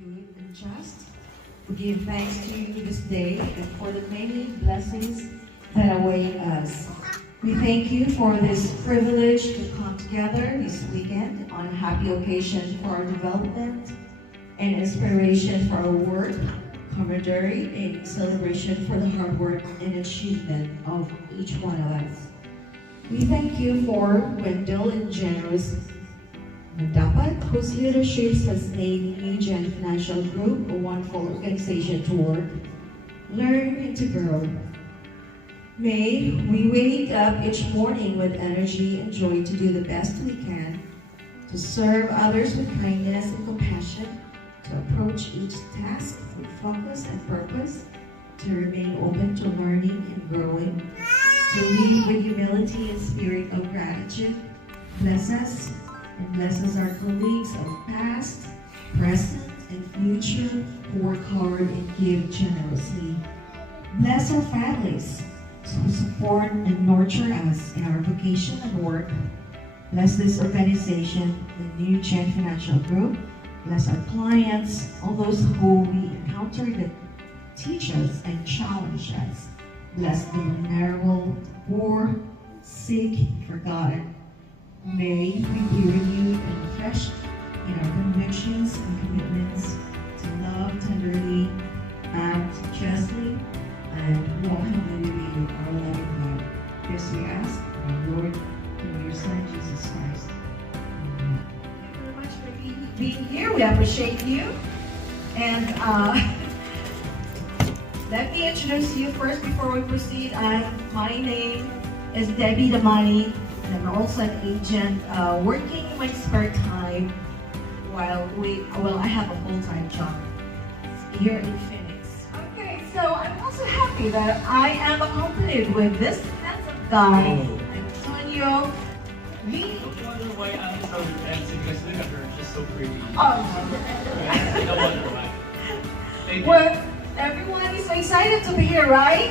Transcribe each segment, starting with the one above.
good and just. We give thanks to you this day and for the many blessings that await us. We thank you for this privilege to come together this weekend on a happy occasion for our development and inspiration for our work, camaraderie, and celebration for the hard work and achievement of each one of us. We thank you for Wendell and Generous Dapat, whose leadership has made New Gen Financial Group a wonderful organization to work, learn, and to grow. May we wake up each morning with energy and joy to do the best we can, to serve others with kindness and compassion, to approach each task with focus and purpose, to remain open to learning and growing, to lead with humility and spirit of gratitude. Bless us and blesses our colleagues of past, present, and future who work hard and give generously. Bless our families who support and nurture us in our vocation and work. Bless this organization, the New Gen Financial Group. Bless our clients, all those who we encounter that teach us and challenge us. Bless the vulnerable, poor, sick, forgotten. May we be renewed and refreshed in our convictions and commitments to love tenderly, act justly, and walk humbly with our loving God. This we ask, our Lord, through your Son, Jesus Christ. Amen. Thank you very much for being here. We appreciate you. And let me introduce you first before we proceed. My name is Debbie Damani. I'm also an agent working in my spare time while I have a full-time job here in Phoenix. Okay, so I'm also happy that I am accompanied with this handsome guy, Antonio. I wonder why I'm so dancing because look at her, she's so pretty. Oh, No wonder why. Thank you. well, everyone is so excited to be here, right?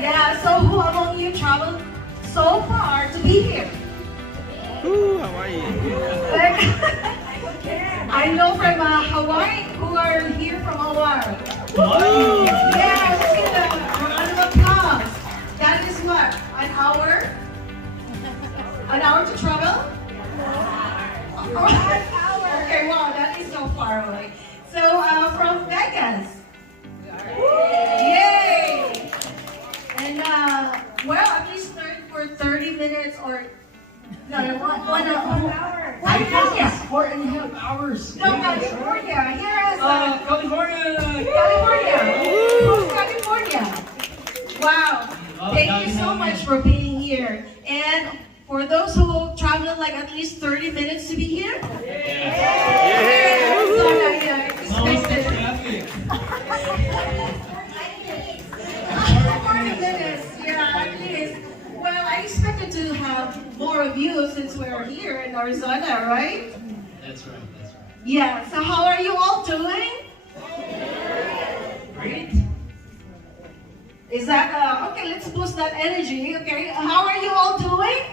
Yeah, so who among you traveled so far to be here? Ooh, Hawaii. I know from Hawaii, who are here from Hawaii? Why? Yeah, let's give them a round of applause. That is what? An hour? An hour to travel? Okay, wow, that is so far away. So, from Vegas. Yay! And, well, at least learn for 30 minutes or, no, 1 hour. 1 hour. 4.5 hours. No, California. Here is California. California. Who's California? Wow. Thank you so much for being here. And for those who traveled like at least 30 minutes to be here. Yeah. So, yeah, expected. Traffic. 40 minutes, yeah, at least. Well, I expected to have more of you since we're here in Arizona, right? That's right, that's right. Yeah, so how are you all doing? Great. Is that, okay, let's boost that energy, okay? How are you all doing?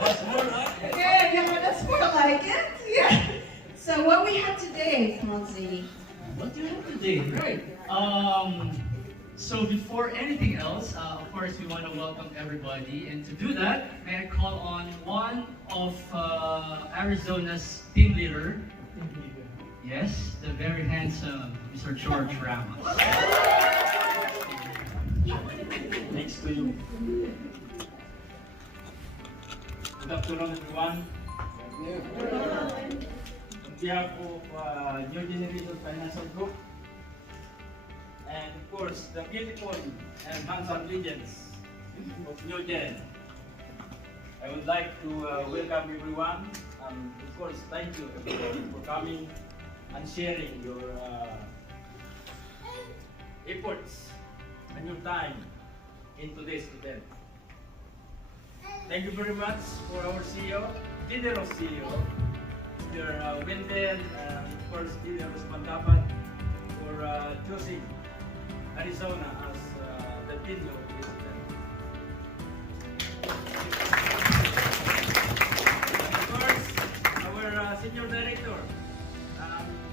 That's more like it. Yeah, that's more like it, yeah. So what we have today, Fonzie? What do you have today? Right. So before anything else, of course, we want to welcome everybody. And to do that, may I call on one of Arizona's team leader. Yes, the very handsome Mr. George Ramos. Thanks to you. Good afternoon, everyone. On behalf of New Generation Financial Group, and of course, the beautiful and handsome legends of New Gen, I would like to welcome everyone. Of course, thank you everyone for coming and sharing your efforts and your time in today's event. Thank you very much for our CEO, generous CEO, Mr. Wendell, and of course, generous Mandapat for choosing Arizona as the venue of this event. Of course, our Senior Director,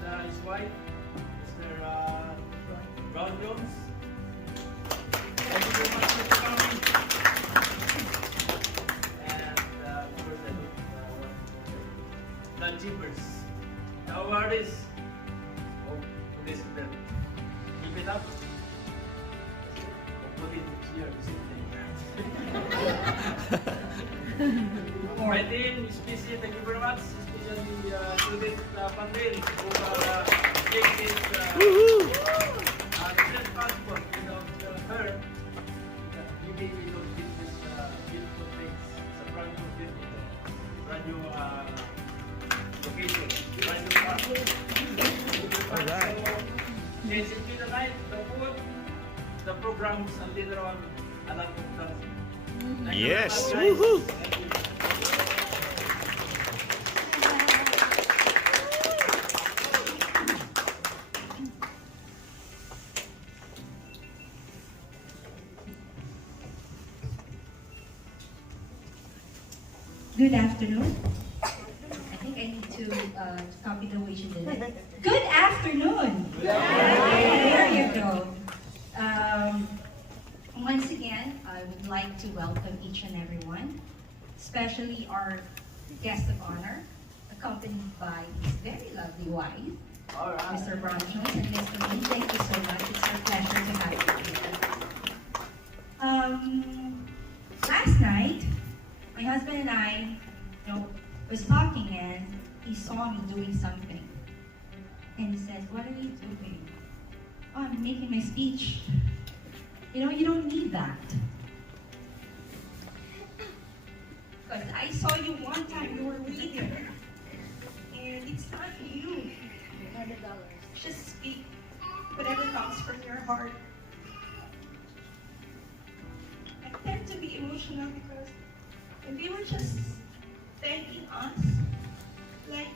and his wife, Mr. Brown Jones. Thank you very much for coming. And of course, I hope the Timbers, the awardees of today's event. Keep it up. Hopefully next year, the same thing. My team, especially, thank you very much, especially Judith Pandil, who gave this excellent passport. Without her, you may be able to get this beautiful things. It's a brand new building, brand new location, brand new park. Alright. So, basically tonight, the food, the programs, and later on, a lot of dancing. Thank you very Yes. much, guys. Woohoo. Thank you. Good afternoon. I think I need to copy the way she did it. Good afternoon. There you go. Once again, I would like to welcome each and everyone, especially our guest of honor, accompanied by his very lovely wife, All right. Mr. Brown Jones and Mr. Lee. Thank you so much. It's a pleasure to have you here. Last night, my husband and I, was talking, and he saw me doing something. And he says, "What are you doing?" "Oh, I'm making my speech." You don't need that. Because I saw you one time, you were reading. And it's not you. Just speak whatever comes from your heart. I tend to be emotional because when they were just thanking us, like,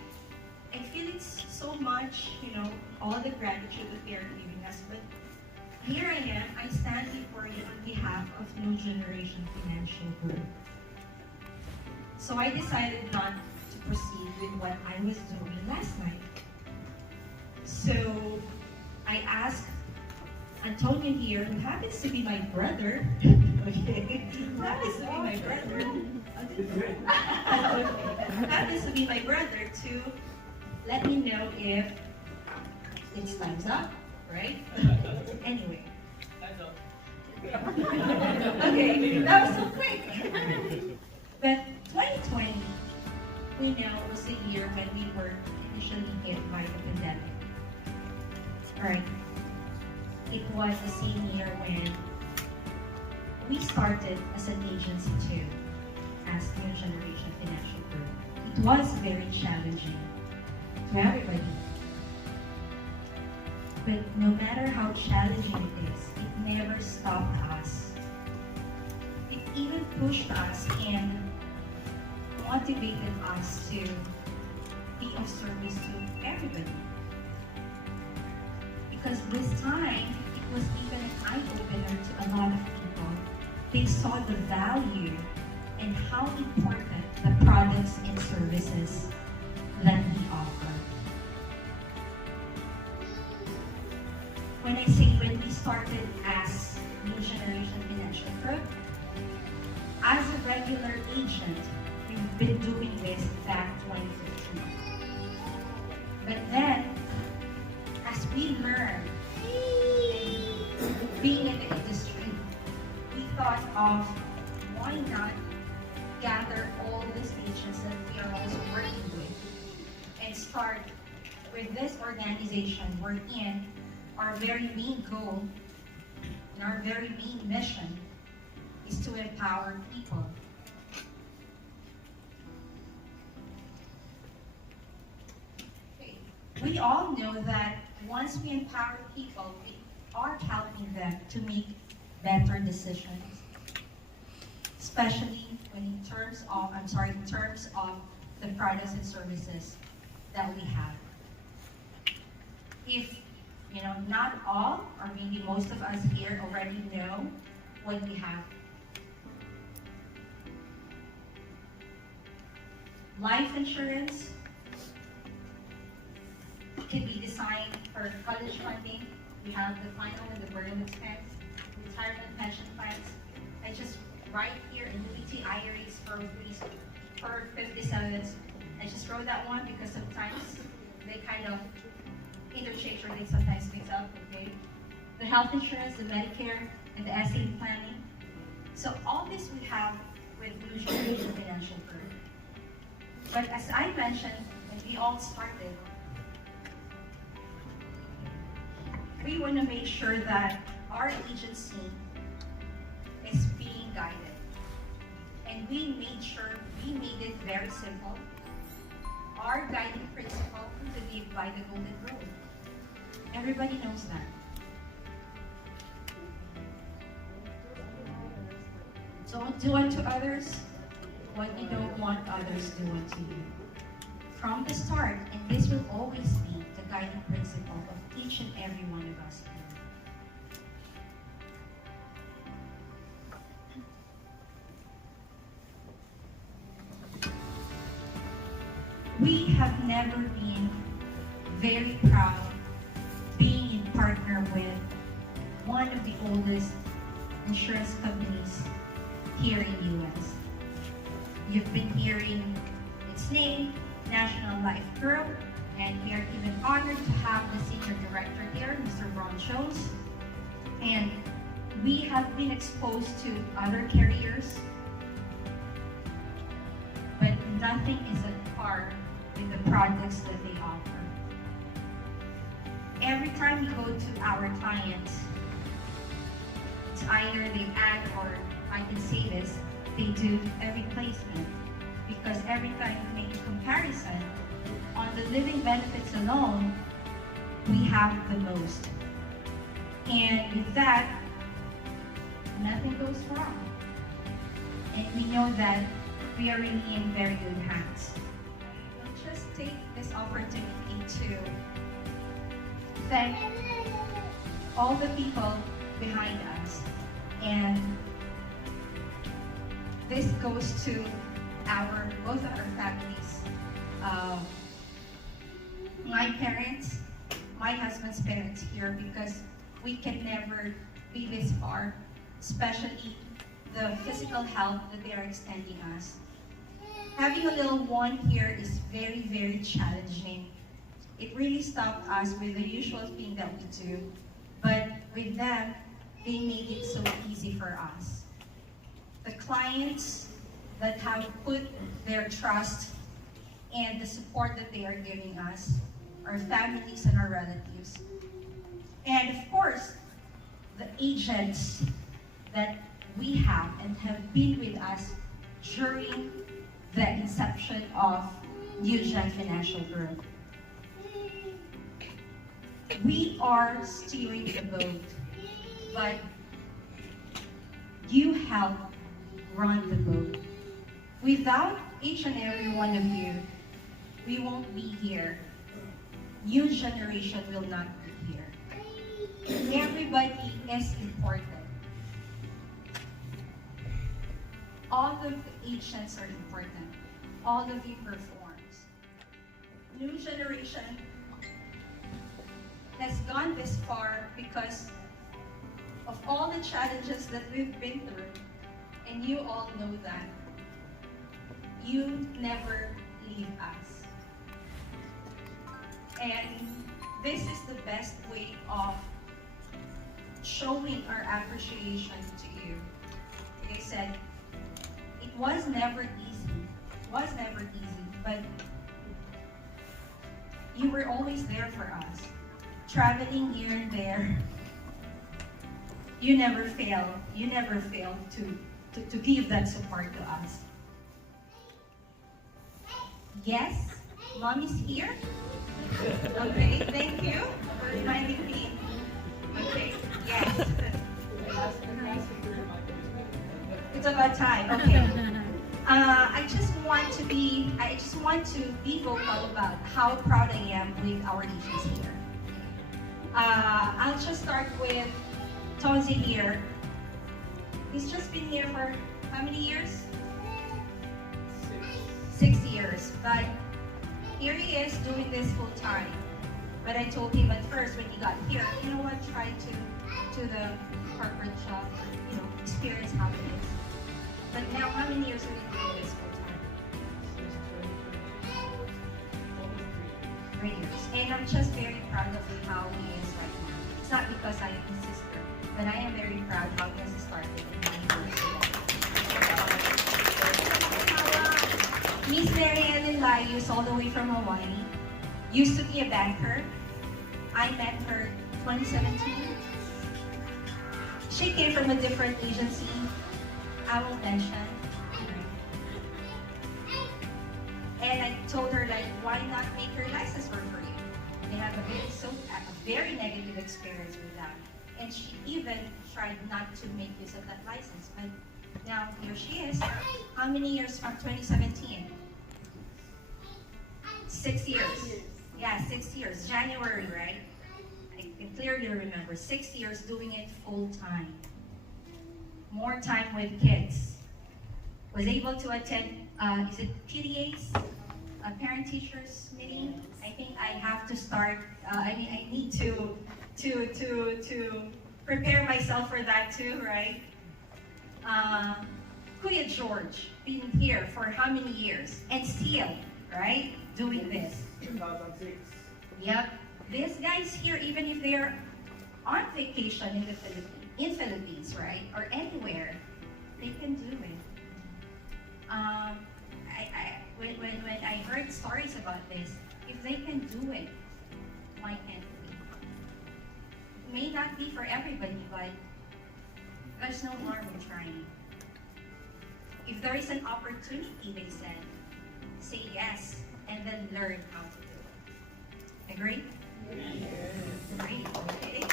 I feel it's so much, all the gratitude that they are giving us. But here I am, I stand before you on behalf of New Generation Financial Group. So I decided not to proceed with what I was doing last night. So I asked Antonio here, who happens to be my brother, okay, who happens to be my brother, happens to be my brother, to let me know if it's time's up, right? Anyway. Okay, that was so quick. But 2020, we know, was the year when we were initially hit by the pandemic. Right? It was the same year when we started as an agency too, as New Generation Financial Group. It was very challenging to everybody. But no matter how challenging it is, it never stopped us. It even pushed us and motivated us to be of service to everybody. Because this time, it was even an eye-opener to a lot of people. They saw the value and how important the products and services that we offer. When I say when we started as New Generation Financial Group, as a regular agent, we've been doing this back 2015. But then, as we learned, being in the industry, we thought of why not gather all these agents that we are also working with and start with this organization we're in. Our very main goal and our very main mission is to empower people. Okay. We all know that once we empower people, we are helping them to make better decisions, especially in terms of the products and services that we have. If not all, or maybe most of us here already know what we have. Life insurance, can be designed for college funding. We have the final and the burial expense, retirement pension plans. I just write here annuity IRAs for 57s. I just wrote that one because sometimes they kind of interchange or they sometimes mix up, okay? The health insurance, the Medicare, and the estate planning. So all this we have with New Generation Financial Group. But as I mentioned, when we all started, we want to make sure that our agency is being guided. And we made sure we made it very simple. Our guiding principle to live by the golden rule. Everybody knows that. Don't do unto others what you don't want others to do unto you. From the start, and this will always be the guiding principle of each and every one of us here. We have never been very proud being in partner with one of the oldest insurance companies here in U.S. You've been hearing its name, National Life Group, and we are even honored to have the senior director here, Mr. Ron Jones. And we have been exposed to other carriers, but nothing is at par with the products that they offer. Every time we go to our clients, it's either they add, or I can say this, they do a replacement. Because every time we make a comparison, on the living benefits alone, we have the most. And with that, nothing goes wrong. And we know that we are really in very good hands. We'll just take this opportunity to thank all the people behind us. And this goes to both our families. My parents, my husband's parents here, because we can never be this far, especially the physical help that they are extending us. Having a little one here is very, very challenging. It really stopped us with the usual thing that we do, but with them, they made it so easy for us. The clients that have put their trust and the support that they are giving us, our families and our relatives. And of course, the agents that we have and have been with us during the inception of New Gen Financial Group. We are steering the boat, but you help run the boat. Without each and every one of you, we won't be here. New generation will not be here. Everybody is important. All of the agents are important. All of you performs. New generation has gone this far because of all the challenges that we've been through, and you all know that. You never leave us. And this is the best way of showing our appreciation to you. Like I said, it was never easy. It was never easy, but you were always there for us. Traveling here and there. You never fail. You never fail to give that support to us. Yes, Mom is here. Okay, thank you for reminding me. Okay, yes. It's about time. Okay. I just want to be vocal about how proud I am with our agents here. I'll just start with Tonzi here. He's just been here for how many years? 6 years. But here he is doing this full time. But I told him at first when he got here, you know what, try to the corporate job, experience how it is. But now, how many years are we doing this full time? 3 years. And I'm just very proud of how he is right now. It's not because I am his sister, but I am very proud how he has started in my Miss Marianne and Layus, all the way from Hawaii, used to be a banker. I met her 2017. She came from a different agency. I won't mention. And I told her, like, why not make her license work for you? They have a very negative experience with that. And she even tried not to make use of that license. But now here she is. How many years from 2017? 6 years. Yeah, 6 years. January, right? I can clearly remember. 6 years doing it full time. More time with kids. Was able to attend, is it PDAs? Parent-teachers meeting? I think I have to start, I need to prepare myself for that too, right? Kuya George, been here for how many years? And still, right? Doing this. 2006. Yep. These guys here, even if they're on vacation in the Philippines, right? Or anywhere, they can do it. When I heard stories about this, if they can do it, why can't we? It may not be for everybody, but there's no harm in trying. If there is an opportunity, they said, say yes, and then learn how to do it. Agree? Great, okay.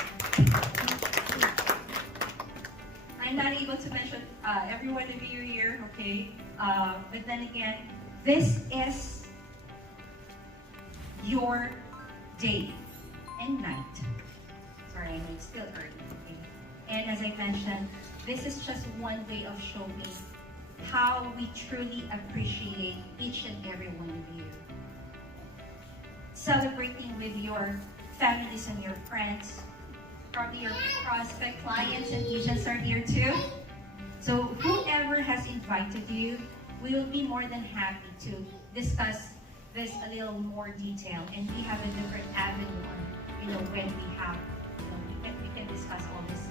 I'm not able to mention every one of you here, okay? But then again, this is your day and night. Sorry, I know it's still early, okay? And as I mentioned, this is just one way of showing how we truly appreciate each and every one of you. Celebrating with your families and your friends. Probably your prospect clients and agents are here too. So whoever has invited you, we will be more than happy to discuss this a little more detail, and we have a different avenue on, when we have, we can discuss all this.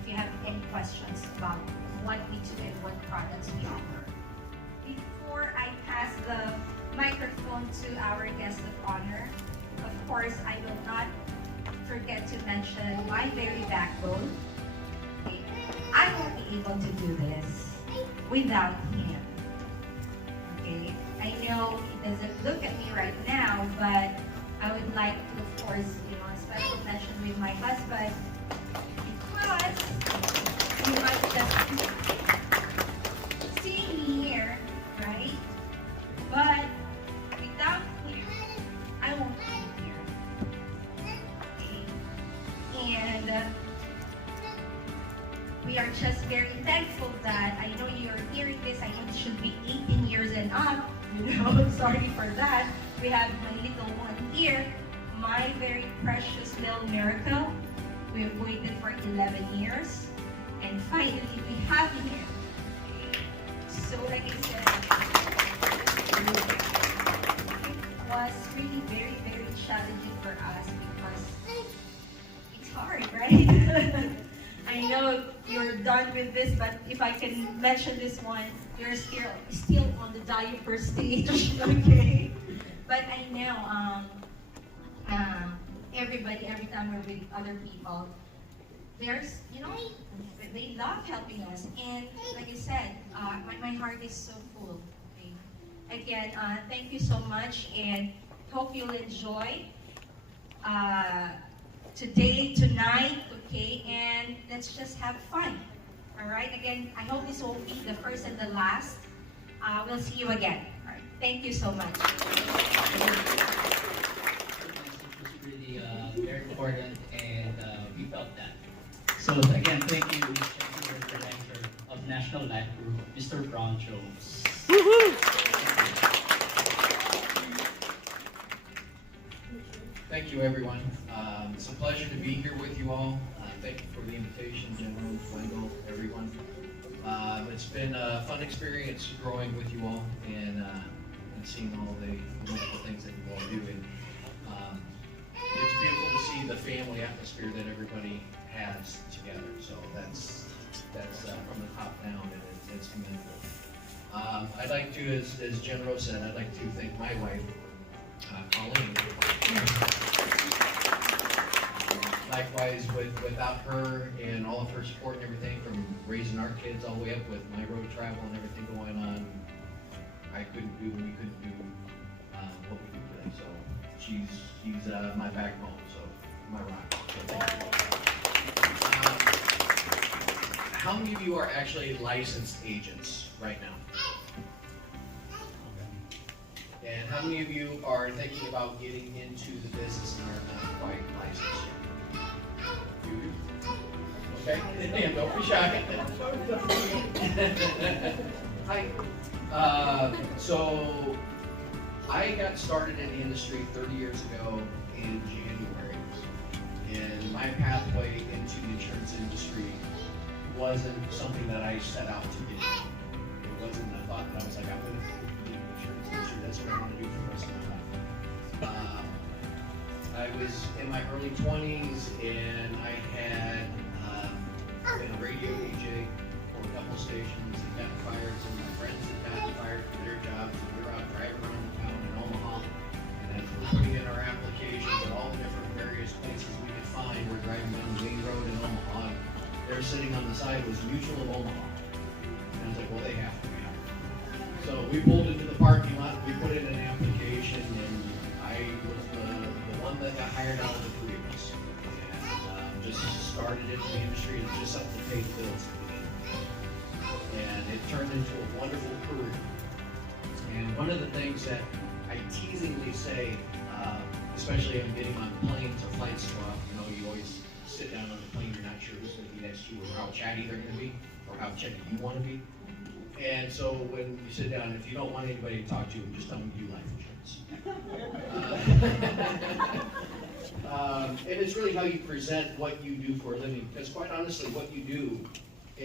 If you have any questions about what we do and what products we offer. Before I pass the microphone to our guest of honor, of course, I will not forget to mention my very backbone. Okay. I won't be able to do this without him. Okay. I know he doesn't look at me right now, but I would like to, of course, a special mention with my husband, because you might just see me here, right? But without him, I won't be here. Okay. And we are just very thankful that I know you're hearing this. I know it should be 18 years and up. Sorry for that. We have my little one here, my very precious little miracle. We've waited for 11 years, and finally we have him. Okay. So like I said, it was really very, very challenging for us because it's hard, right? I know you're done with this, but if I can mention this one, you're still on the diaper stage, okay? But I know everybody, every time we're with other people, there's, they love helping us. And like I said, my heart is so full. Okay? Again, thank you so much, and hope you'll enjoy today, tonight, okay? And let's just have fun. All right? Again, I hope this won't be the first and the last. We'll see you again. All right. Thank you so much. Really very important, and we felt that. So again, thank you, Mr. Director of National Life Group, Mr. Brown Jones. Thank you, everyone. It's a pleasure to be here with you all. Thank you for the invitation, General, Wendell, everyone. It's been a fun experience growing with you all and seeing all the wonderful things that you all do. And it's beautiful to see the family atmosphere that everybody has together. So that's from the top down, and it's commendable. I'd like to, as General said, I'd like to thank my wife, Colleen. Likewise, without her and all of her support and everything, from raising our kids all the way up with my road travel and everything going on, we couldn't do what we do today. So she's my backbone, so my rock. So thank you. How many of you are actually licensed agents right now? And how many of you are thinking about getting into the business and are not quite licensed yet? Okay, don't be shy. Hi. So I got started in the industry 30 years ago in January, and my pathway into the insurance industry wasn't something that I set out to do. It wasn't a thought that I was like, I'm going to be in the insurance industry. That's what I want to do for the rest of my life. I was in my early 20s, and I had been a radio DJ for a couple stations and got fired. Some of my friends had gotten fired from their jobs, and we were out driving around the town in Omaha. And as we're putting in our applications at all the different various places we could find, we're driving down the main road in Omaha. There sitting on the side was Mutual of Omaha. And I was like, well, they have to be hired. So we pulled into the parking lot, we put in an application, and I was the one that got hired out of the three of us. And just started into the industry, and just something to pay the bills. And it turned into a wonderful career. And one of the things that I teasingly say, especially when getting on planes or flights go out, you always sit down on the plane, you're not sure who's going to be next to you or how chatty they're going to be or how chatty you want to be. And so when you sit down, if you don't want anybody to talk to you, just tell them you do life insurance. And it's really how you present what you do for a living, because quite honestly, what you do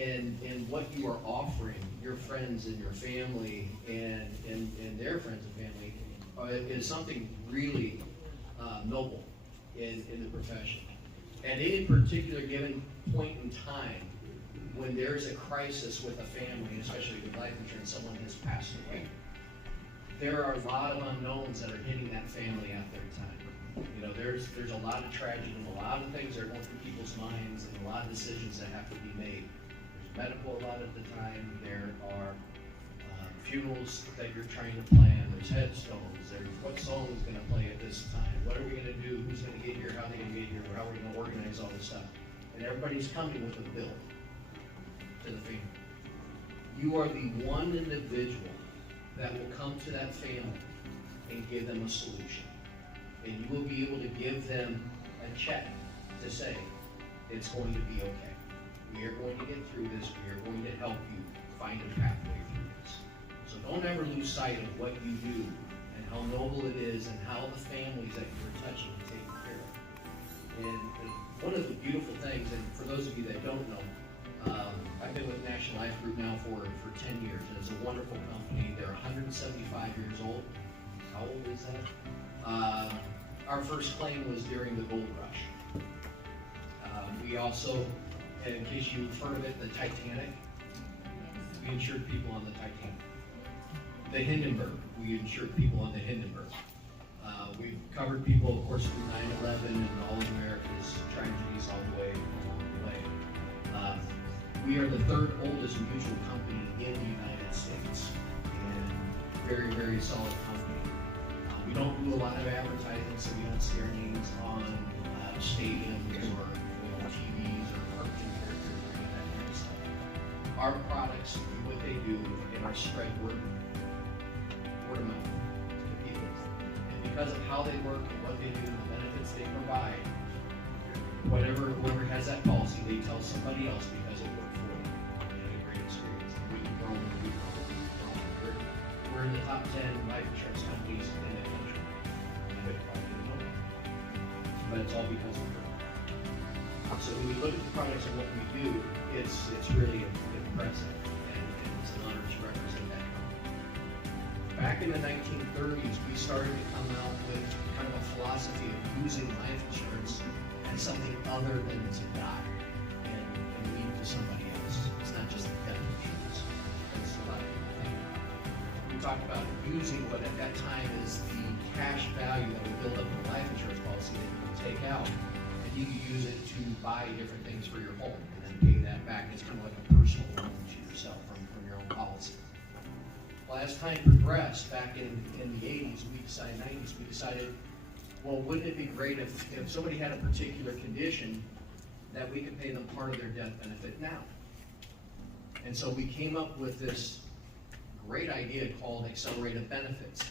and what you are offering your friends and your family and their friends and family is something really noble in the profession. At any particular given point in time, when there's a crisis with a family, especially with life insurance, someone has passed away, there are a lot of unknowns that are hitting that family at their time. There's a lot of tragedy and a lot of things that are going through people's minds and a lot of decisions that have to be made. There's medical a lot of the time. There are funerals that you're trying to plan. There's headstones. There's what song is going to play at this time. What are we going to do? Who's going to get here? How are they going to get here? How are we going to organize all this stuff? And everybody's coming with a bill to the family. You are the one individual that will come to that family and give them a solution. And you will be able to give them a check to say, it's going to be okay. We are going to get through this. We are going to help you find a pathway through this. So don't ever lose sight of what you do and how noble it is and how the families that you're touching and taking care of. And one of the beautiful things, and for those of you that don't know, I've been with National Life Group now for 10 years. And it's a wonderful company. They're 175 years old. How old is that? Our first claim was during the gold rush. We also, in case you've heard of it, the Titanic. We insured people on the Titanic. The Hindenburg, we insured people on the Hindenburg. We've covered people, of course, through 9/11 and all of America's tragedies all the way along the way. We are the third oldest mutual company in the United States, and very, very solid company. We don't do a lot of advertising, so we don't see our names on stadiums or TVs or cartoon characters or any of that kind of stuff. Our products do what they do and are spread word of mouth to people. And because of how they work and what they do and the benefits they provide, whoever has that policy, they tell somebody else because it worked for them. They had a great experience. We've grown. We're in the top 10 life insurance companies in the country. You probably didn't know that. but it's all because of her. So when you look at the products and what we do, it's really impressive, and it's an honor to represent that company. Back in the 1930s, we started to come out with kind of a philosophy of using life insurance as something other than to die and leave to somebody else. It's not just death insurance. That's a lot of people think about. We talked about using what at that time is the cash value that would build up in a life insurance policy that you could take out, and you could use it to buy different things for your home and then pay that back as kind of like a personal loan to yourself from your own policy. Well, as time progressed, back in the 80s, 90s, we decided, well, wouldn't it be great if somebody had a particular condition that we could pay them part of their death benefit now? And so we came up with this great idea called accelerated benefits.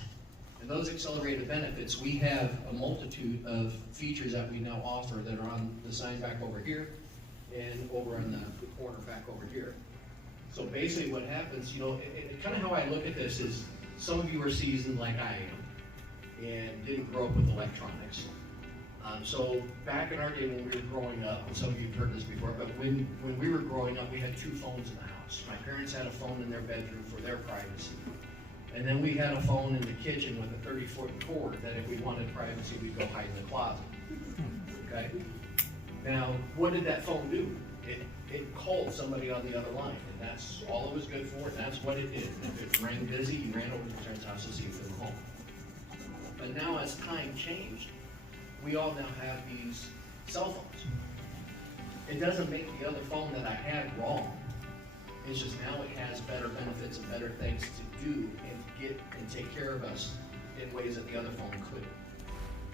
And those accelerated benefits, we have a multitude of features that we now offer that are on the sign back over here and over on the corner back over here. So basically what happens, kind of how I look at this is, some of you are seasoned like I am and didn't grow up with electronics. So back in our day when we were growing up, and some of you have heard this before, but when we were growing up, we had 2 phones in the house. My parents had a phone in their bedroom for their privacy. And then we had a phone in the kitchen with a 30-foot cord that if we wanted privacy, we'd go hide in the closet. Okay? Now, what did that phone do? It called somebody on the other line, and that's all it was good for, and that's what it did. If it rang busy, you ran over to the parents' house to see if they were home. But now as time changed, we all now have these cell phones. It doesn't make the other phone that I had wrong. It's just now it has better benefits and better things to do and take care of us in ways that the other phone couldn't.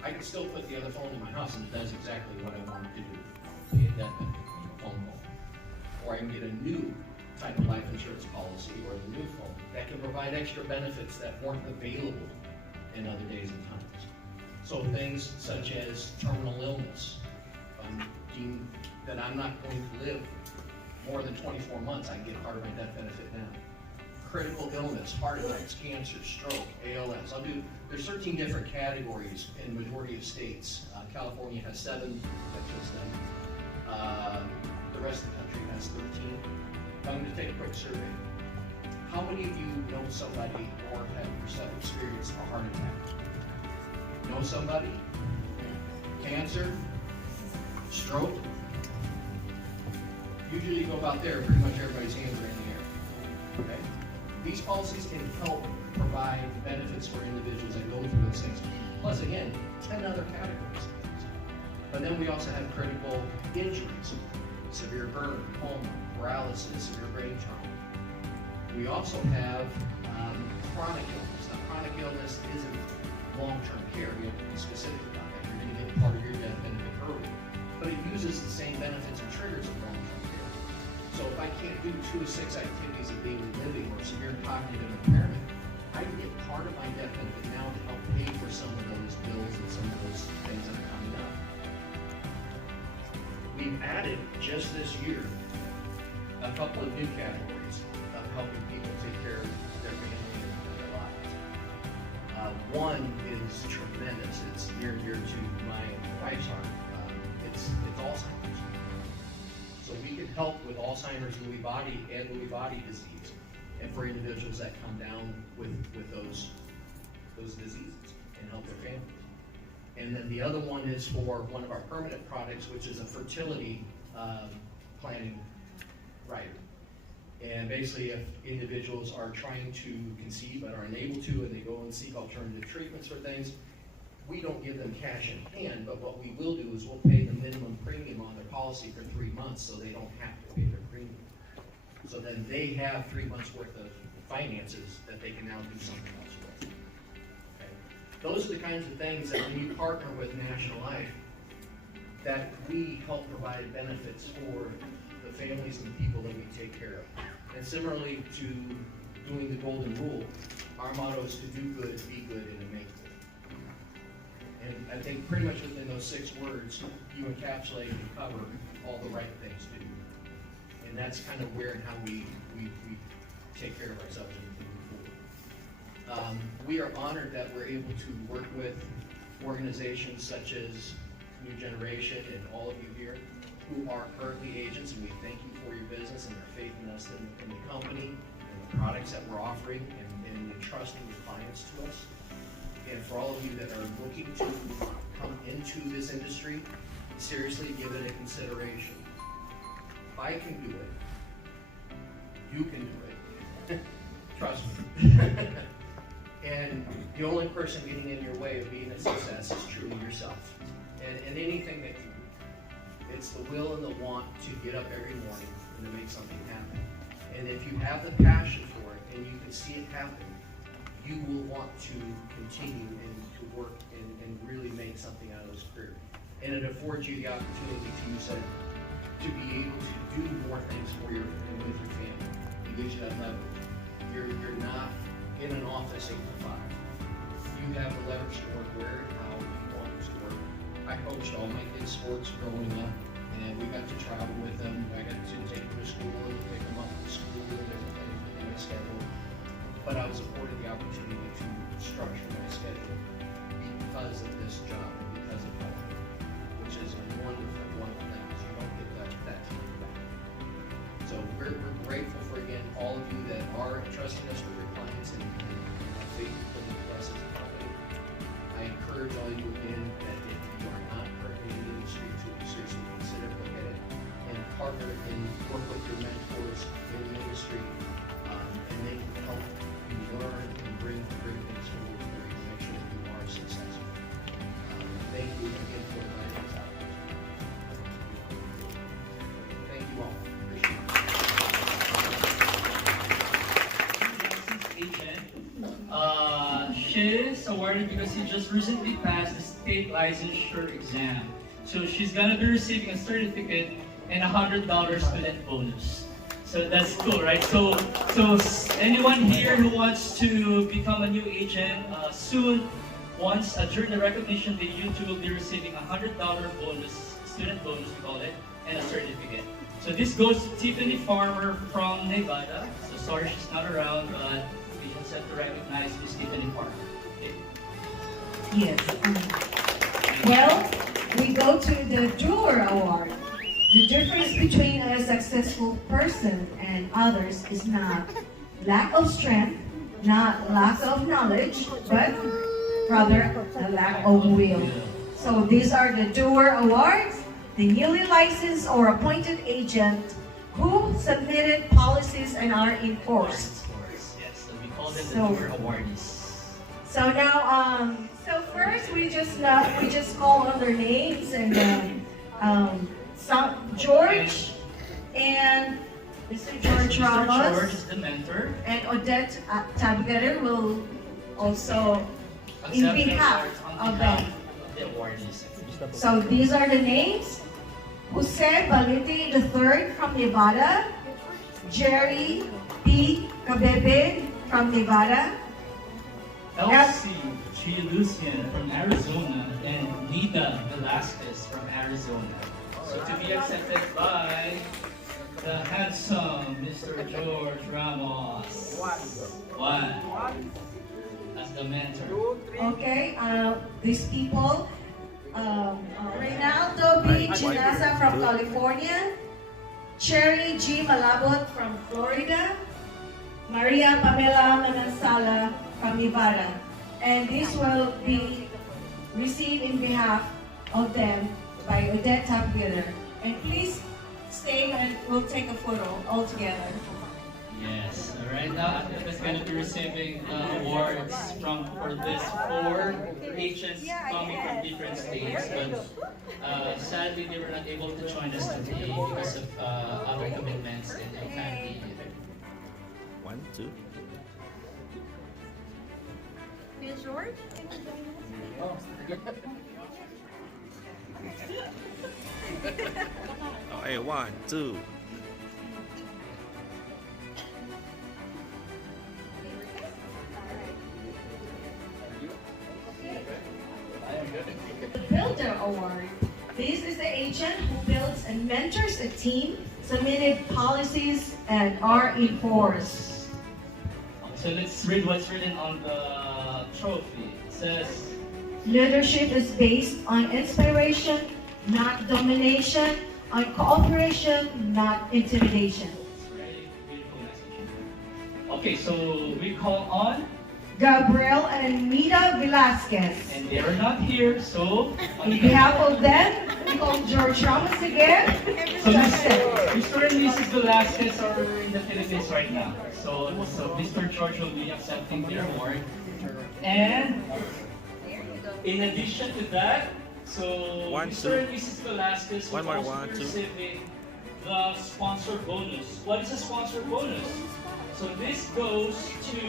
I can still put the other phone in my house and it does exactly what I want it to do. Pay a death benefit from a phone call. Or I can get a new type of life insurance policy or the new phone that can provide extra benefits that weren't available in other days and times. So things such as terminal illness. If I'm deemed that I'm not going to live more than 24 months, I can get part of my death benefit now. Critical illness, heart attacks, cancer, stroke, ALS. There's 13 different categories in the majority of states. California has 7 that just them. The rest of the country has 13. I'm going to take a quick survey. How many of you know somebody or have yourself experienced a heart attack? Know somebody? Cancer? Stroke? Usually you go about there, pretty much everybody's hands are in the air. Okay? These policies can help provide benefits for individuals that go through those things. Plus, again, 10 other categories. But then we also have critical injuries, severe burn, coma, paralysis, severe brain trauma. We also have chronic illness. Now, chronic illness isn't long-term care. We have to be specific about that. You're going to get part of your death benefit early. But it uses the same benefits and triggers of long-term care. So if I can't do 2 of 6 activities of daily living or severe cognitive impairment, I can get part of my death benefit now to help pay for some of those bills and some of those things that are coming up. We've added, just this year, a couple of new categories of helping people take care of their family and their lives. One is tremendous. It's near and dear to my wife's heart. It's Alzheimer's. So we can help with Alzheimer's, Lewy body, and Lewy body disease, and for individuals that come down with those diseases and help their families. And then the other one is for one of our permanent products, which is a fertility planning rider. And basically, if individuals are trying to conceive but are unable to, and they go and seek alternative treatments for things, we don't give them cash in hand, but what we will do is we'll pay the minimum premium on their policy for 3 months so they don't have to pay their premium. So then they have 3 months worth of finances that they can now do something else with. Okay? Those are the kinds of things that when you partner with National Life, that we help provide benefits for the families and the people that we take care of. And similarly to doing the golden rule, our motto is to do good, be good, and make good. And I think pretty much within those 6 words, you encapsulate and cover all the right things to do. And that's kind of where and how we take care of ourselves and move forward. We are honored that we're able to work with organizations such as new generation and all of you here who are currently agents, and we thank you for your business and your faith in us, in the company, and the products that we're offering, and entrusting your clients to us. And for all of you that are looking to come into this industry, seriously give it a consideration. If I can do it, you can do it. Trust me. And the only person getting in your way of being a success is truly yourself. And anything that you do, it's the will and the want to get up every morning and to make something happen. And if you have the passion for it and you can see it happen, you will want to continue and to work and really make something out of this career. And it affords you the opportunity, to you said, to be able to do more things for your and with your family. It gives you that leverage. You're not in an office 8 to 5. You have the leverage to work where and how you want to work. I coached all my kids' sports growing up, and we got to travel with them. I got to take them to school and pick them up from school and everything in my schedule. But I was afforded the opportunity to structure my schedule because of this job, because of health, which is a wonderful, wonderful thing, because you don't get that time back. So we're grateful for, again, all of you that are entrusting us with your clients and have faith in us as a company. I encourage all you again that if you are not currently in the industry, to seriously consider looking at it and partner and work with your mentors in the industry, and they can help you learn and bring things forward for you to make sure that you are successful. Thank you again for inviting us out. Thank you all. Appreciate it. She's awarded because she just recently passed the state licensure exam. So she's gonna be receiving a certificate and $100 student bonus. So that's cool, right? So anyone here who wants to become a new agent soon, once during the recognition day, you two will be receiving $100 bonus, student bonus we call it, and a certificate. So this goes to Tiffany Farmer from Nevada. So sorry she's not around, but we just have to recognize Miss Tiffany Farmer. Okay. Yes. Well, we go to the Doer Award. The difference between a successful person and others is not lack of strength, not lack of knowledge, but rather a lack of will. So these are the Doer Awards, the newly licensed or appointed agent who submitted policies and are enforced. Yes, so we call them the So- Doer Awardees. So now, so first we just call on their names, and then George and Mr. George Mr. George Ramos is the mentor. and Odette Tabgater will also, in Accept behalf on of behalf them. of the awardees. So these are the names: Jose Baliti III from Nevada, Jerry P. Cabebe from Nevada, Elsie G. Lucian from Arizona, and Nita Velasquez from Arizona. So to be accepted by the handsome Mr. George Ramos. One. As the mentor. Okay, these people, Reynaldo B. Ginasa from California, Cherry G. Malabot from Florida, Maria Pamela Manansala from Nevada. And this will be received in behalf of them by Odette Tapgetter. And please stay and we'll take a photo all together. Yes. All right. Now I'm just going to be receiving awards for this 4 agents coming from different states, but sadly they were not able to join us today because of other commitments and family. 1, 2. Miss George? Oh, hey, 1, 2. The Builder Award. This is the agent who builds and mentors a team, submitted policies, and are enforced. So let's read what's written on the trophy. It says, Leadership is based on inspiration, not domination, on cooperation, not intimidation. Very beautiful message. Okay, so we call on, Gabriel and Anita Velasquez. and they are not here, so On behalf of them, we call George Ramos again. So That's it. Mr. and Mrs. Velasquez are in the Philippines right now. So Mr. George will be accepting their award. And in addition to that, so One, Mr. two. and Mrs. Velasquez One will more, also one, be two. receiving the sponsor bonus. What is a sponsor bonus? So this goes to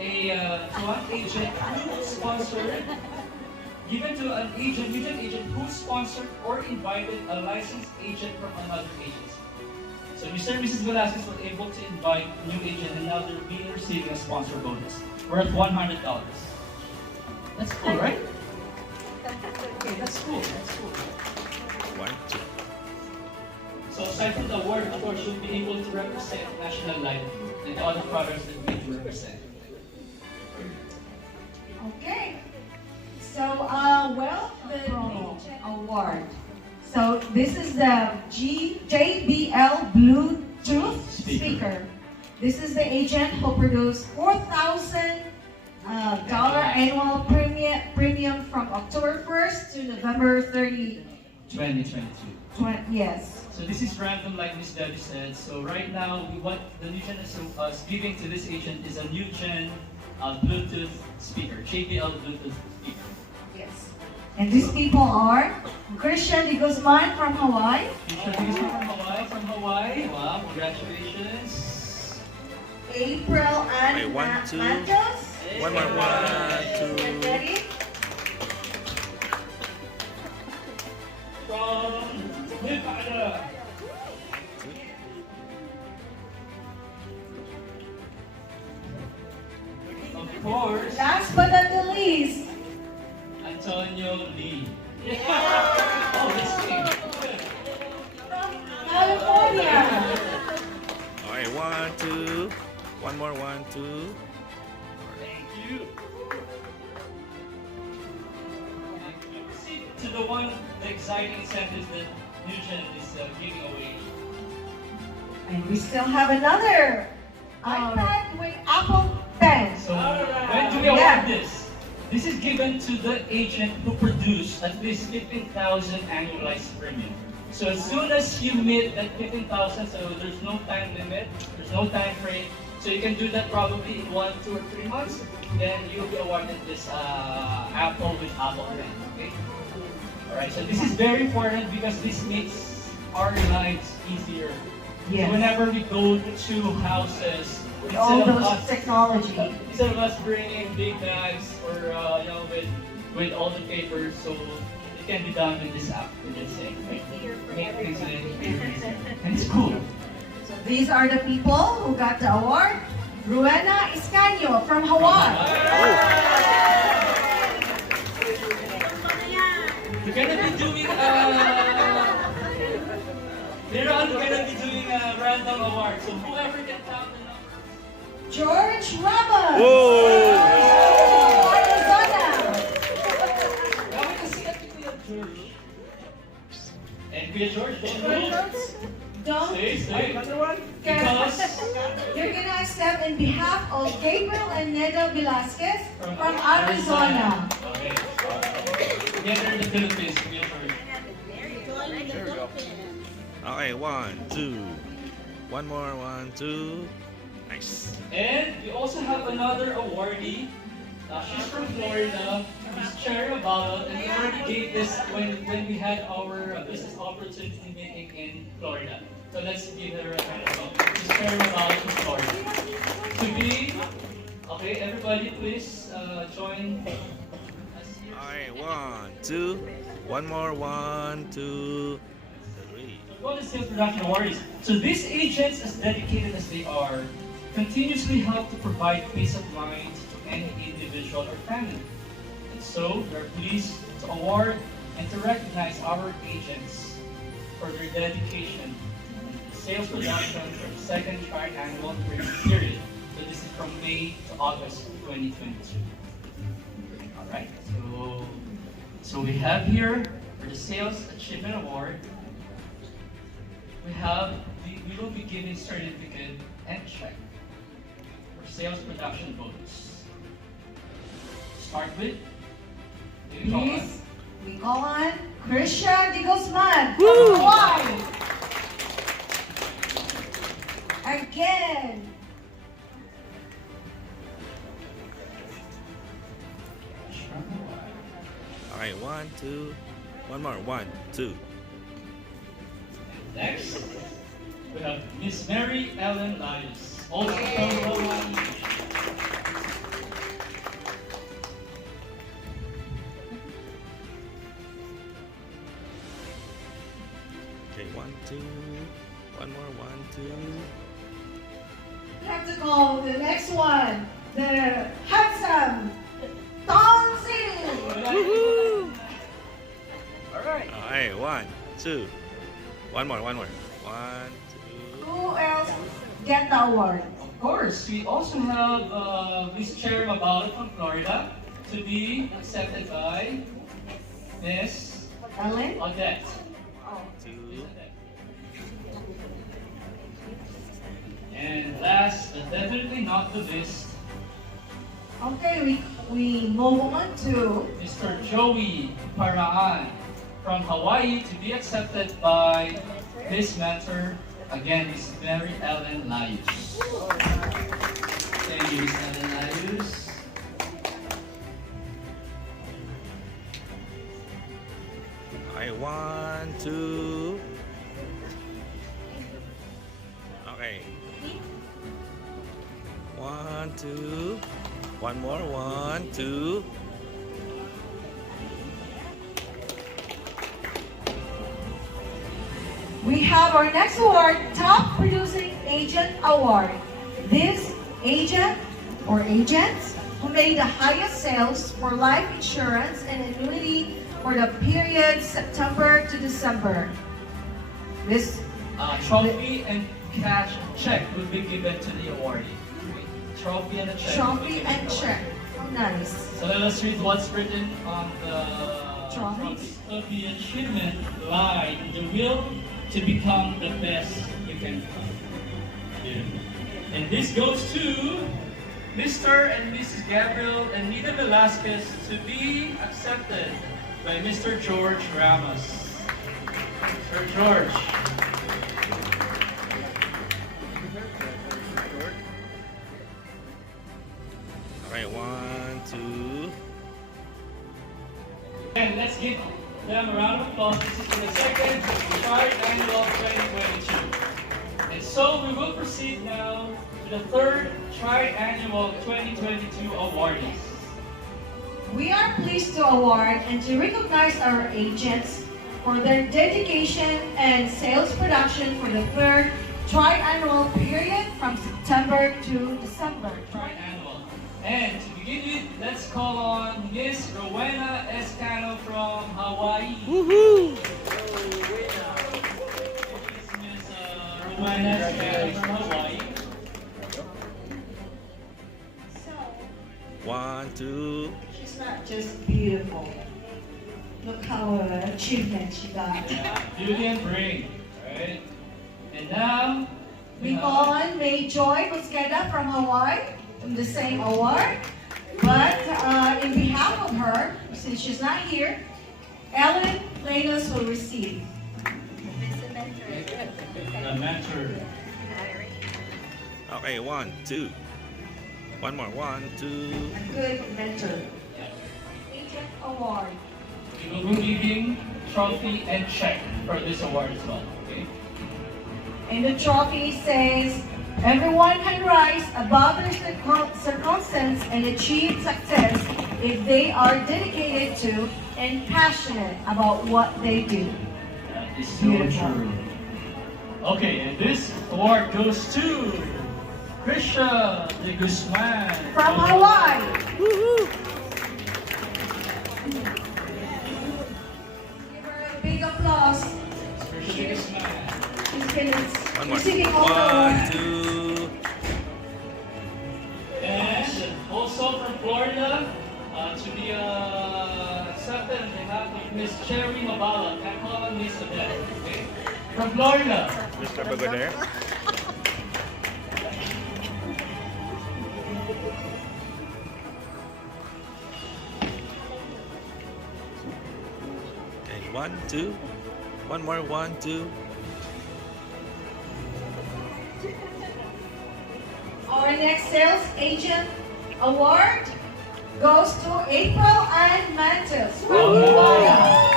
an agent who sponsored, given to an agent, mutual agent who sponsored or invited a licensed agent from another agency. So Mr. and Mrs. Velasquez were able to invite a new agent and now they're being receiving a sponsor bonus worth $100. That's cool, right? Okay, that's cool. That's cool. 1, 2. So aside from the award, of course, you'll be able to represent National Light and the other products that we represent. Okay. So, well, the award. So this is the JBL Bluetooth speaker. This is the agent who produced $4,000 annual premium from October 1st to November 30. 2022. Yes. So this is random, like Miss Debbie said. So right now, what the new gen is giving to this agent is a new gen Bluetooth speaker, JBL Bluetooth speaker. Yes. And these people are Christian de Guzman from Hawaii, From Hawaii. Wow, congratulations. April Okay, and one, two. Matos. One more, 1, 2. Ready? From Nevada. Of course, Last but not the least, Antonio Lee. Oh, this thing. from California. Alright, 1, 2. One more, 1, 2. Thank you. Proceed to the exciting incentives that Nugent is giving away. And we still have another iPad with Apple Pen. So when do we Yeah. award this? This is given to the agent who produced at least 15,000 annualized premium. So as soon as you meet that 15,000, so there's no time limit, there's no time frame, so you can do that probably in 1, 2, or 3 months, then you'll be awarded this Apple with Apple Pen, okay? Alright, so this is very important because this makes our lives easier. Yes. So whenever we go to houses, With all those technology. instead of us bringing big bags or with all the papers, so it can be done with this app. With this thing, right? Make things easier. And it's cool. So these are the people who got the award. Ruena Iscaño from Hawaii. We're gonna be doing later on. We're gonna be doing a random award. So whoever can count the numbers. George Ramos. Whoa! Arizona. Now we can see Kuya George. And Kuya George, Don't. stay. Another one? Because You're gonna accept in behalf of Gabriel and Neda Velasquez from Arizona. Okay. Together in the Philippines, Kuya George. Okay, 1, 2. One more, 1, 2. Nice. And we also have another awardee. She's from Florida. Miss Cherry Abalot, and we already gave this when we had our business opportunity meeting in Florida. So let's give her a round of applause. Miss Cherry Abalot from Florida. To be, okay, everybody please join us here. Alright, 1, 2. One more, 1, 2, 3. Golden Sales Production Awards. So these agents, as dedicated as they are, continuously help to provide peace of mind to any individual or family. And so, we are pleased to award and to recognize our agents for their dedication to sales production for the second triannual period. So this is from May to August 2022. Alright, so So we have here for the Sales Achievement Award, we will be giving certificate and check for sales production bonus. Start with, Please, we call on Christian Di Guzman from Hawaii. Again. Alright, 1, 2. One more. 1, 2. Next, we have Miss Mary Ellen Lyons, also from Hawaii. Okay, 1, 2. One more. 1, 2. We have to call the next one, the handsome Tom Sing. Woohoo! Alright. Alright, 1, 2. One more. 1, 2. Who else get the award? Of course, we also have Miss Chair Mabalo from Florida to be accepted by Miss Ellen? Odette. 2. And last but definitely not the least, Okay, we move on to Mr. Joey Paraan from Hawaii to be accepted by his mentor, again, Miss Mary Ellen Lyons. Thank you, Miss Ellen Lyons. Alright, 1, 2. Okay. 1, 2. One more. 1, 2. we have our next award, Top Producing Agent Award. This agent or agents who made the highest sales for life insurance and annuity for the period September to December. This Trophy and cash check will be given to the awardee. Trophy and a check. will be trophy given and to the check. awardee. Oh, nice. So let us read what's written on the Trophies. of the achievement lie in the will to become the best you can become. Yeah. And this goes to Mr. and Mrs. Gabriel and Nita Velasquez to be accepted by Mr. George Ramos. Sir George. Alright, 1, 2. And let's give them a round of applause. This is for the second Tri-Annual 2022. And so we will proceed now to the third Tri-Annual 2022 awardees. We are pleased to award and to recognize our agents for their dedication and sales production for the third tri-annual period from September to December. Tri-Annual. And to begin with, let's call on Miss Rowena Escano from Hawaii. Woohoo! Miss Rowena Escano from Hawaii. 1, 2. She's not just beautiful. Look how achievement she got. Yeah, beauty and brain. Right? And now, We call on May Joy Busqueda from Hawaii from the same award. But in behalf of her, since she's not here, Ellen Lanos will receive. the mentor. Okay, 1, 2. One more. 1, 2. A good mentor. Agent Award. We will be giving trophy and check for this award as well. Okay? And the trophy says, everyone can rise above their circumstance and achieve success if they are dedicated to and passionate about what they do. That is so Beautiful. true. Okay, and this award goes to Krisha de Guzman From Hawaii. Woohoo! Give her a big applause. Krisha de Guzman. She's been One more. receiving all the 1, awards. 2. And also from Florida to be accepted on behalf of Miss Cherry Mabala. Can I call on Miss Odette? Okay? From Florida. Mr. Bagoner. Okay, 1, 2. One more, 1, 2. Our next sales agent award goes to April and Mantis from Gala.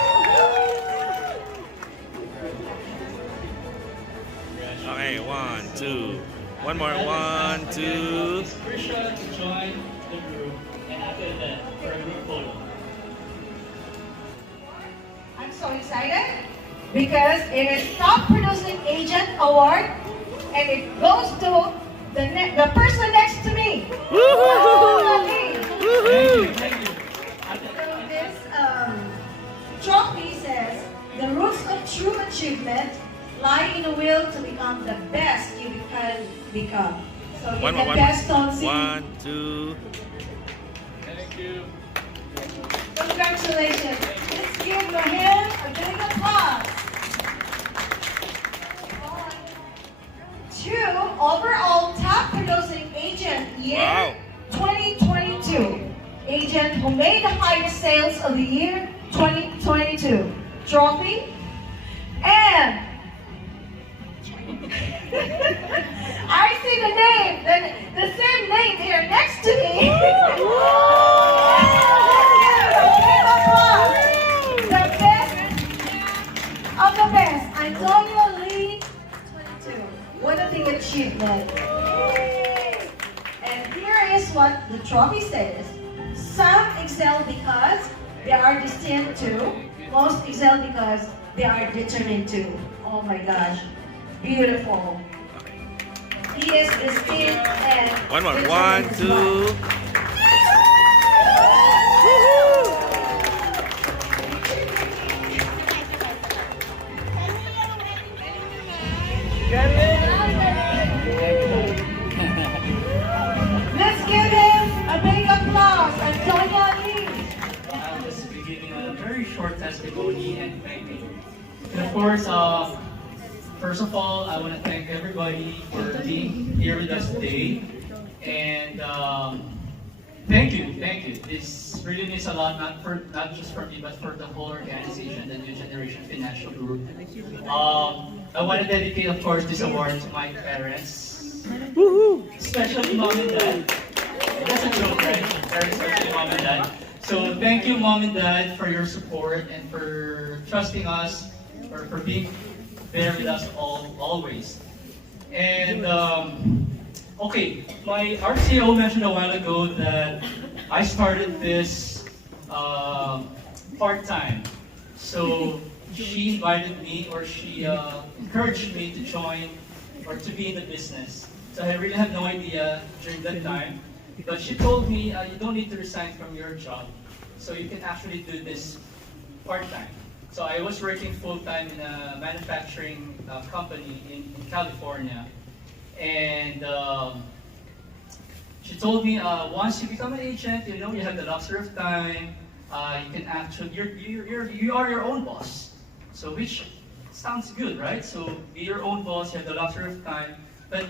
Okay, 1, 2. One more, 1, 2. Miss Krisha to join the group and after that for a group photo. I'm so excited because it is Top Producing Agent Award and it goes to the person next to me. Thank you. So this trophy says, the roots of true achievement lie in the will to become the best you can become. So One get more, the 1 best on scene. more. 1, 2. Thank you. Congratulations. Let's give him a big applause. Two overall top producing agent year Wow. 2022. Agent who made the highest sales of the year 2022. Trophy. And I see the name, the same name here next to me. The best of the best, Antonio Lee 22. What a big achievement. And here is what the trophy says. Some excel because they are destined to. Most excel because they are determined to. Oh my gosh. Beautiful. He is destined and One more, determined 1, to love. 2. Let's give him a big applause. Antonio Lee. I'll just be giving a very short testimony and thanking. And of course, first of all, I want to thank everybody for being here with us today. And thank you, thank you. This really means a lot, not just for me, but for the whole organization, the New Generation Financial Group. I want to dedicate, of course, this award to my parents, especially mom and dad. That's a joke, right? Very especially mom and dad. So thank you, mom and dad, for your support and for trusting us, for being there with us always. And okay, our CEO mentioned a while ago that I started this part-time. So she invited me, or she encouraged me to join or to be in the business. So I really had no idea during that time. But she told me, you don't need to resign from your job. So you can actually do this part-time. So I was working full-time in a manufacturing company in California. And she told me, once you become an agent, you know, you have the luxury of time. You can actually, you are your own boss. So which sounds good, right? So be your own boss, you have the luxury of time. But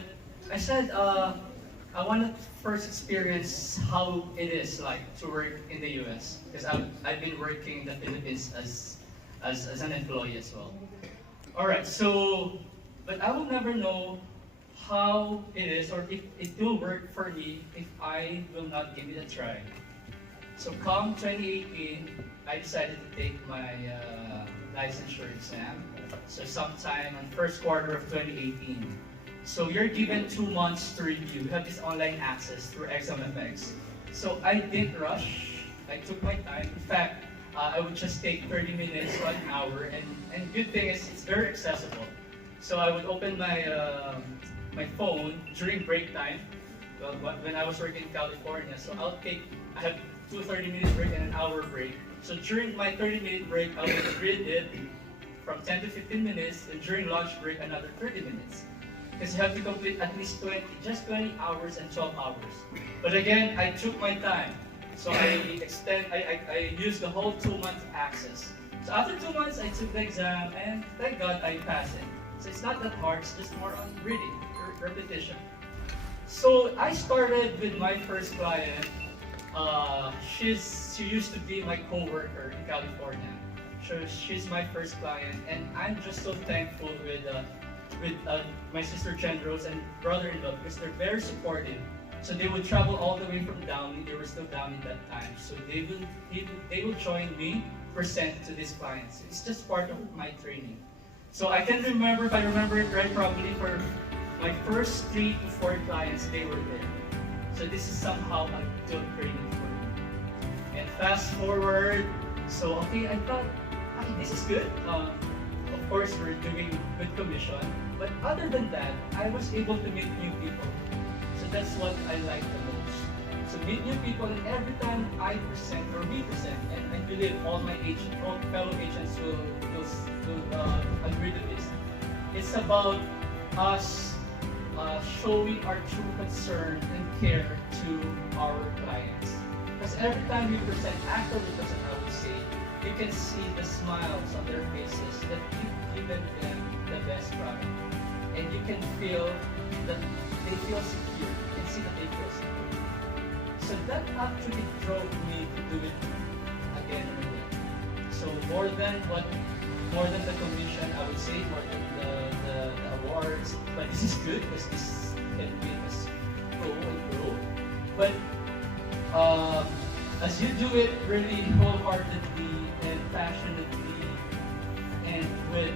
I said, I want to first experience how it is like to work in the US. Because I've been working in the Philippines as an employee as well. Alright, so, but I will never know how it is or if it will work for me if I will not give it a try. So come 2018, I decided to take my licensure exam. So sometime in first quarter of 2018. So you're given 2 months to review. You have this online access through ExamFX. So I didn't rush. I took my time. In fact, I would just take 30 minutes to an hour. And good thing is it's very accessible. So I would open my my phone during break time. Well, when I was working in California. So I have 2 30-minute break and an hour break. So during my 30-minute break, I would read it from 10 to 15 minutes. And during lunch break, another 30 minutes. Because you have to complete at least 20 hours and 12 hours. But again, I took my time. So I used the whole 2 months access. So after 2 months, I took the exam, and thank God I passed it. So it's not that hard, it's just more on reading, repetition. So I started with my first client. She used to be my coworker in California. So she's my first client, and I'm just so thankful with my sister Chen Rose and brother-in-law because they're very supportive. So they would travel all the way from Downey. They were still Downey that time. So they will join me present to these clients. It's just part of my training. So I can remember, if I remember it right, probably for my first 3 to 4 clients, they were there. So this is somehow a good training for me. And fast forward, so okay, I thought, okay, this is good. Of course, we're doing good commission. But other than that, I was able to meet new people. So that's what I like the most. So meet new people, and every time I present or we present, and I believe all my fellow agents will agree to this. It's about us showing our true concern and care to our clients. Because every time we present, after we present, I would say, you can see the smiles on their faces that you've given them the best product. And you can feel that they feel secure. You can see that they feel secure. So that actually drove me to do it again and again. So more than the commission, I would say, more than the awards, but this is good because this can make us grow and grow. But as you do it really wholeheartedly and passionately and with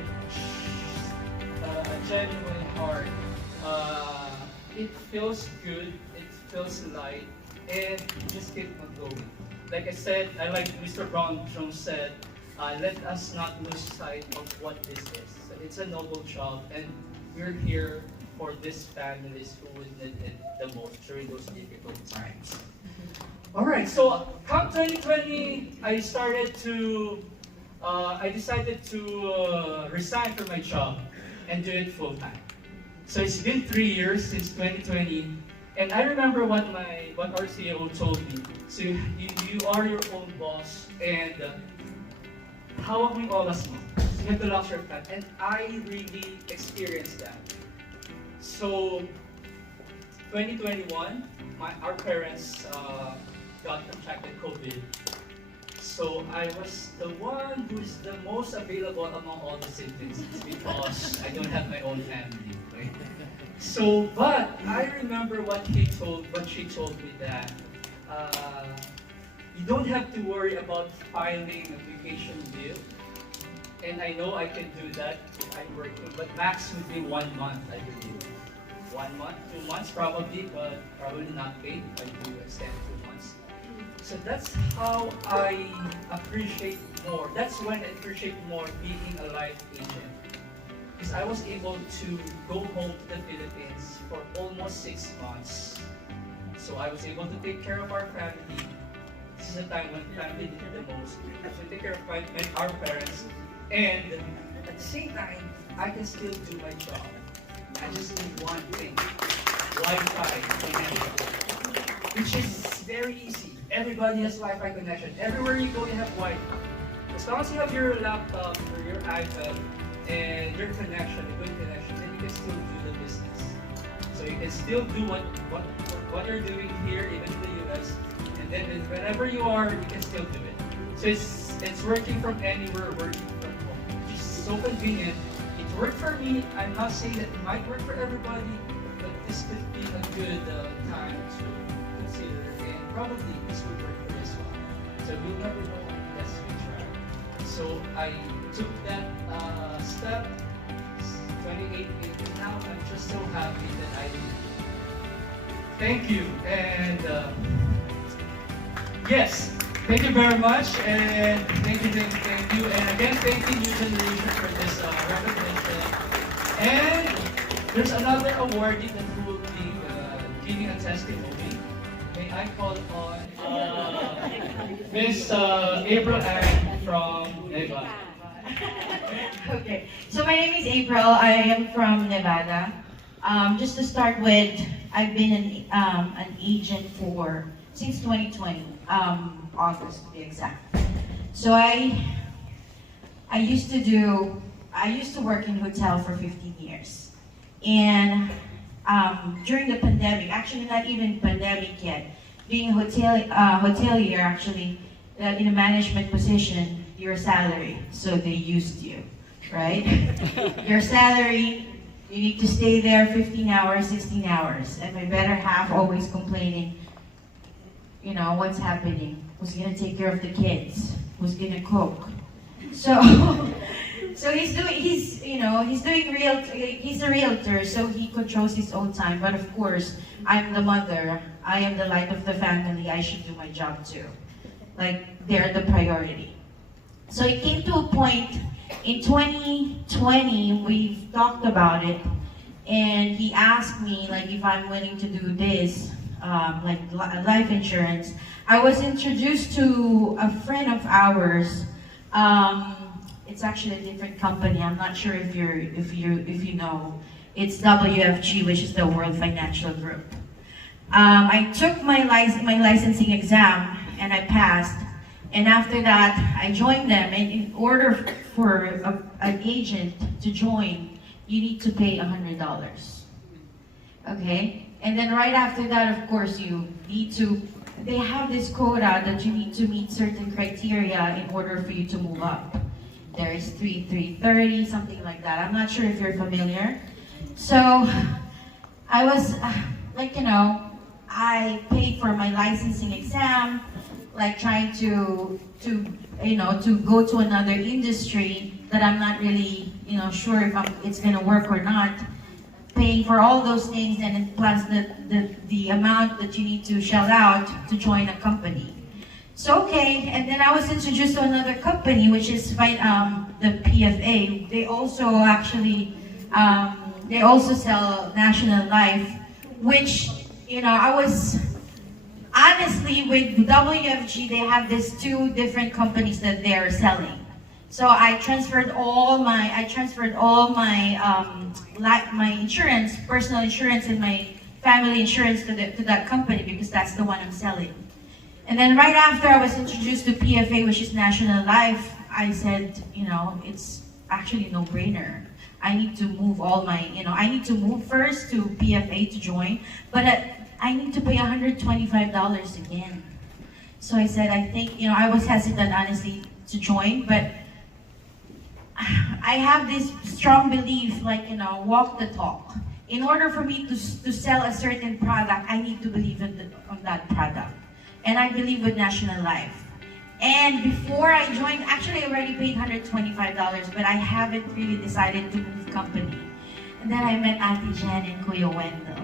a genuine heart, it feels good, it feels light, and you just keep on going. Like I said, I like Mr. Brown Jones said, let us not lose sight of what this is. So it's a noble job, and we're here for these families who would need it the most during those difficult times. All right, so come 2020, I decided to resign from my job and do it full time. So it's been 3 years since 2020, and I remember what our CEO told me. So you are your own boss, and hawak mo yung oras mo. You have to lock your time, and I really experienced that. So 2021, our parents got contracted COVID. So I was the one who is the most available among all the siblings because I don't have my own family. Right? So, but I remember what she told me that you don't have to worry about filing a vacation leave. And I know I can do that if I'm working, but max would be 1 month, I believe. 1 month, 2 months probably, but probably not paid if I do extend 2 months. So that's how I appreciate more. That's when I appreciate more being a life agent. Because I was able to go home to the Philippines for almost 6 months. So I was able to take care of our family. This is a time when family needed the most. So take care of our parents. And at the same time, I can still do my job. I just need one thing. Wi-Fi connection. Which is very easy. Everybody has Wi-Fi connection. Everywhere you go, you have Wi-Fi. As long as you have your laptop or your iPad and your connection, a good connection, then you can still do the business. So you can still do what you're doing here, even in the US, and then wherever you are, you can still do it. So it's working from anywhere, working from home, which is so convenient. It worked for me. I'm not saying that it might work for everybody, but this could be a good time to consider, and probably this would work for this one. So we'll never know unless we try. So I took that step, 2018, and now I'm just so happy that I did. Thank you, and yes, thank you very much, and thank you, and again, thank you, New Generation, for this recognition. And there's another awardee that will be giving a testimony. May I call on Miss April Ann from Nevada. Okay, so my name is April. I am from Nevada. Just to start with, I've been an agent for since 2020, August to be exact. So I used to work in hotel for 15 years. And during the pandemic, actually not even pandemic yet, being a hotelier actually, in a management position, your salary, so they used you, right? Your salary, you need to stay there 15 hours, 16 hours, and my better half always complaining, you know, what's happening? Who's gonna take care of the kids? Who's gonna cook? So, so he's a realtor, so he controls his own time. But of course, I'm the mother. I am the light of the family. I should do my job too. Like, they're the priority. So it came to a point in 2020, we've talked about it, and he asked me like if I'm willing to do this, like life insurance. I was introduced to a friend of ours. It's actually a different company. I'm not sure if you know. It's WFG, which is the World Financial Group. I took my licensing exam and I passed. And after that, I joined them. And in order for an agent to join, you need to pay $100. Okay? And then right after that, of course, you need to, they have this quota that you need to meet certain criteria in order for you to move up. There is 330, something like that. I'm not sure if you're familiar. So I was like, you know, I paid for my licensing exam, like trying to go to another industry that I'm not really, you know, sure if it's gonna work or not. Paying for all those things, and then plus the amount that you need to shell out to join a company. So okay, and then I was introduced to another company, which is the PFA. They also actually they also sell National Life, which, you know, I was honestly with WFG. They have these two different companies that they are selling. So I transferred all my my insurance, personal insurance, and my family insurance to that company because that's the one I'm selling. And then right after I was introduced to PFA, which is National Life, I said, you know, it's actually a no-brainer. I need to move I need to move first to PFA to join, but I need to pay $125 again. So I said, I think, you know, I was hesitant honestly to join, but I have this strong belief, like, you know, walk the talk. In order for me to sell a certain product, I need to believe on that product. And I believe with National Life. And before I joined, actually I already paid $125, but I haven't really decided to move company. And then I met Ate Jen and Kuya Wendell.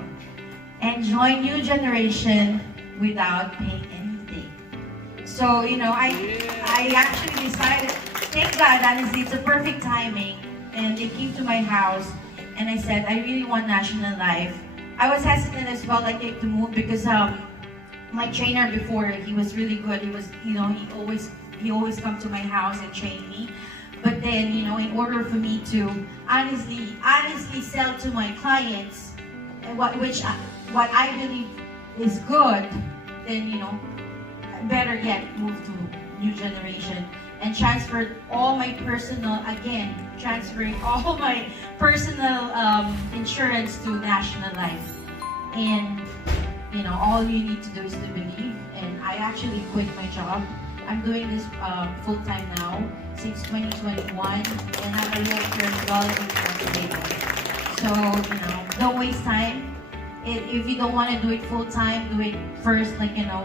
And joined New Generation without paying anything. So, you know, I actually decided, thank God, honestly, it's a perfect timing. And they came to my house, and I said, I really want National Life. I was hesitant as well, like, to move because my trainer before, he was really good. He was, you know, he always come to my house and train me. But then, you know, in order for me to honestly sell to my clients, what I believe is good, then, you know, better yet, move to New Generation and transferring all my personal insurance to National Life. And, you know, all you need to do is to believe. And I actually quit my job. I'm doing this full-time now since 2021, and I'm a realtor in Gala. So, you know, don't waste time. If you don't want to do it full-time, do it first, like, you know,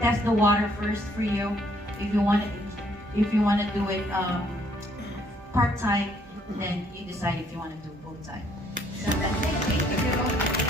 test the water first for you. If you want to do it part-time, then you decide if you want to do full-time. So that's it. Thank you.